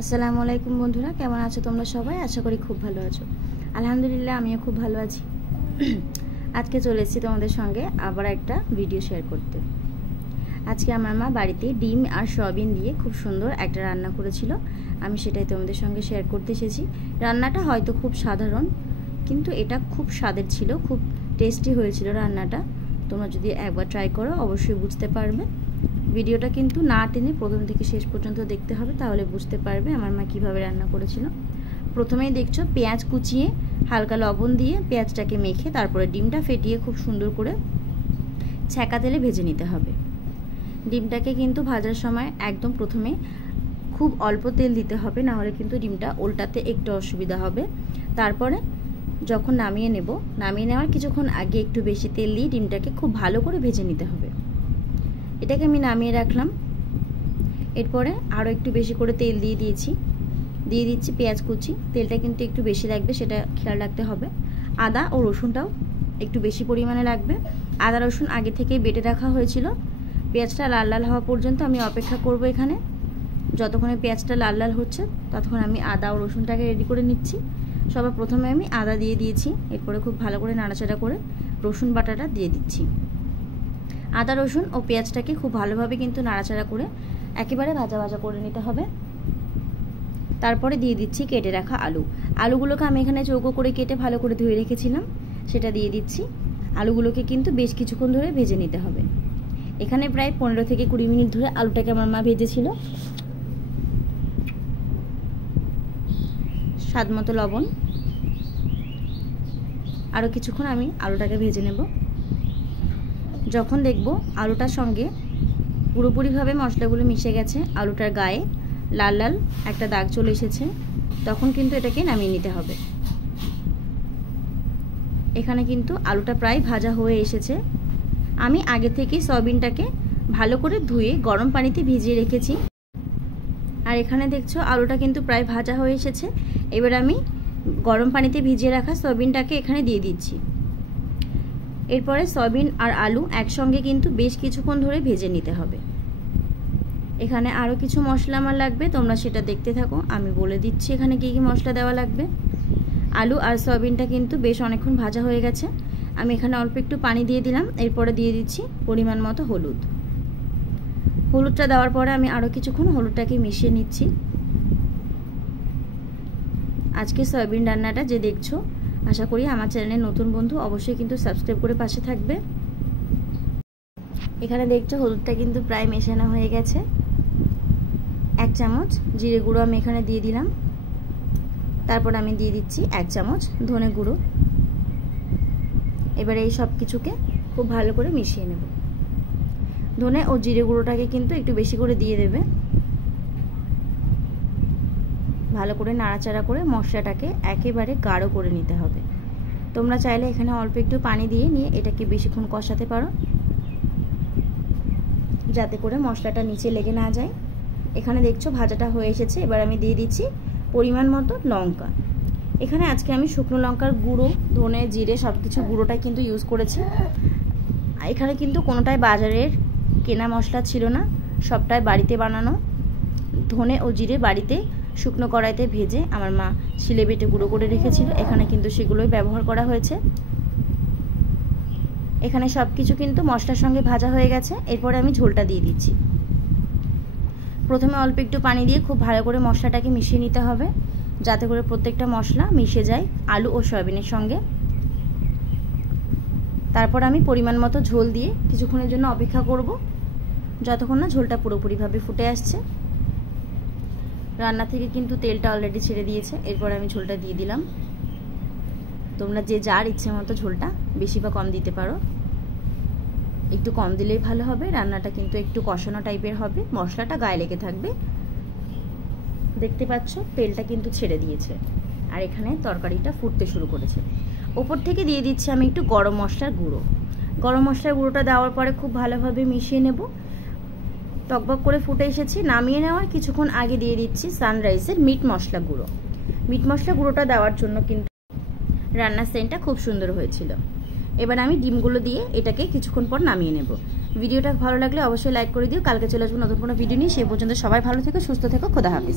আসসালামু আলাইকুম বন্ধুরা, কেমন আছো তোমরা সবাই? আশা করি খুব ভালো আছো। আলহামদুলিল্লাহ, আমিও খুব ভালো আছি। আজকে চলে এসেছি তোমাদের সঙ্গে আবার একটা ভিডিও শেয়ার করতে। আজকে আমার মা বাড়িতে ডিম আর সয়াবিন দিয়ে খুব সুন্দর একটা রান্না করেছিল। আমি সেটাই তোমাদের সঙ্গে শেয়ার করতে এসেছি। রান্নাটা হয়তো খুব সাধারণ, কিন্তু এটা খুব স্বাদের ছিল, খুব টেস্টি হয়েছিল রান্নাটা। তোমরা যদি একবার ট্রাই করো অবশ্যই বুঝতে পারবে। ভিডিওটা কিন্তু না টেনে প্রথম থেকে শেষ পর্যন্ত দেখতে হবে, তাহলে বুঝতে পারবে আমার মা কীভাবে রান্না করেছিল। প্রথমেই দেখছো পেঁয়াজ কুচিয়ে হালকা লবণ দিয়ে পেঁয়াজটাকে মেখে তারপরে ডিমটা ফেটিয়ে খুব সুন্দর করে ছ্যাঁকা তেলে ভেজে নিতে হবে। ডিমটাকে কিন্তু ভাজার সময় একদম প্রথমে খুব অল্প তেল দিতে হবে, না হলে কিন্তু ডিমটা উল্টাতে একটু অসুবিধা হবে। তারপরে যখন নামিয়ে নেওয়ার কিছুক্ষণ আগে একটু বেশি তেল দিয়ে ডিমটাকে খুব ভালো করে ভেজে নিতে হবে। এটাকে আমি নামিয়ে রাখলাম। এরপরে আরও একটু বেশি করে তেল দিয়ে দিচ্ছি পেঁয়াজ কুচি। তেলটা কিন্তু একটু বেশি লাগবে, সেটা খেয়াল রাখতে হবে। আদা ও রসুনটাও একটু বেশি পরিমাণে লাগবে। আদা রসুন আগে থেকেই বেটে রাখা হয়েছিল। পেঁয়াজটা লাল লাল হওয়া পর্যন্ত আমি অপেক্ষা করব। এখানে যতক্ষণে পেঁয়াজটা লাল লাল হচ্ছে ততক্ষণ আমি আদা ও রসুনটাকে রেডি করে নিচ্ছি। সবার প্রথমে আমি আদা দিয়ে দিয়েছি, এরপরে খুব ভালো করে নাড়াচাড়া করে রসুন বাটাটা দিয়ে দিচ্ছি। আদা রসুন ও পেঁয়াজটাকে খুব ভালোভাবে কিন্তু নাড়াচাড়া করে একেবারে ভাজা ভাজা করে নিতে হবে। তারপরে দিয়ে দিচ্ছি কেটে রাখা আলুগুলোকে আমি এখানে চৌকো করে কেটে ভালো করে ধুয়ে রেখেছিলাম, সেটা দিয়ে দিচ্ছি। আলুগুলোকে কিন্তু বেশ কিছুক্ষণ ধরে ভেজে নিতে হবে। এখানে প্রায় 15 থেকে 20 মিনিট ধরে আলুটাকে আমার মা ভেজেছিল। স্বাদ মতো লবণ, আরও কিছুক্ষণ আমি আলুটাকে ভেজে নেব। যখন দেখব আলুটার সঙ্গে পুরোপুরিভাবে মশলাগুলো মিশে গেছে, আলুটার গায়ে লাল লাল একটা দাগ চলে এসেছে, তখন কিন্তু এটাকে নামিয়ে নিতে হবে। এখানে কিন্তু আলুটা প্রায় ভাজা হয়ে এসেছে। আমি আগে থেকে সয়াবিনটাকে ভালো করে ধুয়ে গরম পানিতে ভিজিয়ে রেখেছি। আর এখানে দেখছো আলুটা কিন্তু প্রায় ভাজা হয়ে এসেছে। এবার আমি গরম পানিতে ভিজিয়ে রাখা সয়াবিনটাকে এখানে দিয়ে দিচ্ছি। এরপরে সয়াবিন আর আলু একসঙ্গে কিন্তু বেশ কিছুক্ষণ ধরে ভেজে নিতে হবে। এখানে আরও কিছু মশলা আমার লাগবে, তোমরা সেটা দেখতে থাকো। আমি বলে দিচ্ছি এখানে কী কী মশলা দেওয়া লাগবে। আলু আর সয়াবিনটা কিন্তু বেশ অনেকক্ষণ ভাজা হয়ে গেছে। আমি এখানে অল্প একটু পানি দিয়ে দিলাম। এরপরে দিয়ে দিচ্ছি পরিমাণ মতো হলুদটা দেওয়ার পরে আমি আরও কিছুক্ষণ হলুদটাকে মিশিয়ে নিচ্ছি। আজকে সয়াবিন রান্নাটা যে দেখছো, আশা করি আমার চ্যানেলের নতুন বন্ধু, অবশ্যই কিন্তু সাবস্ক্রাইব করে পাশে থাকবে। এখানে দেখছো হলুদটা কিন্তু প্রায় মেশানো হয়ে গেছে। 1 চামচ জিরে গুঁড়ো আমি এখানে দিয়ে দিলাম। তারপর আমি দিয়ে দিচ্ছি 1 চামচ ধনে গুঁড়ো। এবারে এই সব কিছুকে খুব ভালো করে মিশিয়ে নেব। ধনে ও জিরে গুঁড়োটাকে কিন্তু একটু বেশি করে দিয়ে দেবে। ভালো করে নাড়াচাড়া করে মশলাটাকে একেবারে গাঢ় করে নিতে হবে। তোমরা চাইলে এখানে অল্প একটু পানি দিয়ে নিয়ে এটাকে বেশিক্ষণ কষাতে পারো, যাতে করে মশলাটা নিচে লেগে না যায়। এখানে দেখছো ভাজাটা হয়ে এসেছে। এবার আমি দিয়ে দিচ্ছি পরিমাণ মতো লঙ্কা। এখানে আজকে আমি শুকনো লঙ্কার গুঁড়ো, ধনে, জিরে সব কিছু গুঁড়োটাই কিন্তু ইউজ করেছি। এখানে কিন্তু কোনোটাই বাজারের কেনা মশলা ছিল না, সবটাই বাড়িতে বানানো। ধনে ও জিরে বাড়িতে শুকনো কড়াইতে ভেজে আমার মা শিলে বেটে গুঁড়ো করে রেখেছিল, এখানে কিন্তু সেগুলোই ব্যবহার করা হয়েছে। এখানে সব কিছু কিন্তু মশলার সঙ্গে ভাজা হয়ে গেছে। এরপরে আমি ঝোলটা দিয়ে দিচ্ছি। প্রথমে অল্প একটু পানি দিয়ে খুব ভালো করে মশলাটাকে মিশিয়ে নিতে হবে, যাতে করে প্রত্যেকটা মশলা মিশে যায় আলু ও সয়াবিনের সঙ্গে। তারপর আমি পরিমাণ মতো ঝোল দিয়ে কিছুক্ষণের জন্য অপেক্ষা করব, যতক্ষণ না ঝোলটা পুরোপুরিভাবে ফুটে আসছে। রান্না থেকে কিন্তু তেলটা অলরেডি ছেড়ে দিয়েছে। এরপর আমি ঝোলটা দিয়ে দিলাম। তোমরা যে যার ইচ্ছে মতো ঝোলটা বেশি বা কম দিতে পারো, একটু কম দিলেই ভালো হবে। রান্নাটা কিন্তু একটু কষানো টাইপের হবে, মশলাটা গায়ে লেগে থাকবে। দেখতে পাচ্ছ তেলটা কিন্তু ছেড়ে দিয়েছে আর এখানে তরকারিটা ফুটতে শুরু করেছে। ওপর থেকে দিয়ে দিচ্ছি আমি একটু গরম মশলার গুঁড়ো। গরম মশলার গুঁড়োটা দেওয়ার পরে খুব ভালোভাবে মিশিয়ে নেব। টকবক করে ফুটে এসেছি। নামিয়ে নেওয়ার কিছুক্ষণ আগে দিয়ে দিচ্ছি সানরাইজের মিট মশলা গুঁড়ো। মিট মশলা গুঁড়োটা দেওয়ার জন্য কিন্তু রান্নার সেন্টটা খুব সুন্দর হয়েছিল। এবার আমি ডিমগুলো দিয়ে এটাকে কিছুক্ষণ পর নামিয়ে নেব। ভিডিওটা ভালো লাগলে অবশ্যই লাইক করে দিও। কালকে চলে আসবো নতুন কোনো ভিডিও নিয়ে। সে পর্যন্ত সবাই ভালো থেকো, সুস্থ থেকো। খোদা হাফেজ।